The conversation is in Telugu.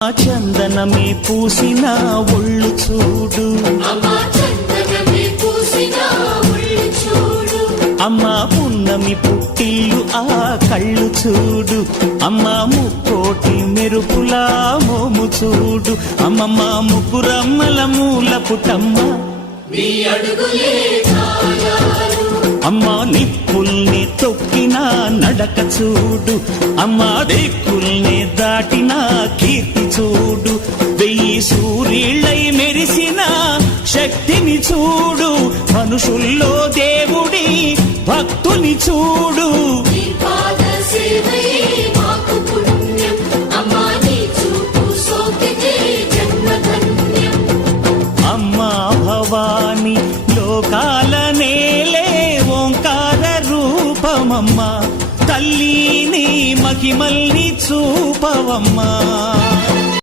చందనమే పూసిన ఒళ్ళు చూడు, అమ్మా పున్నమి పుట్టిల్లు ఆ కళ్ళు చూడు, అమ్మా ముక్కోటి మెరుపులా మోము చూడు, అమ్మమ్మ ముగ్గురమ్మల మూల పుటమ్మ అమ్మా నిప్పుల్ని తొక్కిన నడక చూడు, అమ్మా దిక్కుల్ని దాటిన కీర్తి చూడు, 1000 సూర్యుళ్ళై మెరిసిన శక్తిని చూడు, మనుషుల్లో దేవుడి భక్తుని చూడు. అమ్మా భవాని లోకాల నేలే ఓంకార రూపమమ్మా, తల్లి నీ మహిమల్ని చూపవమ్మా.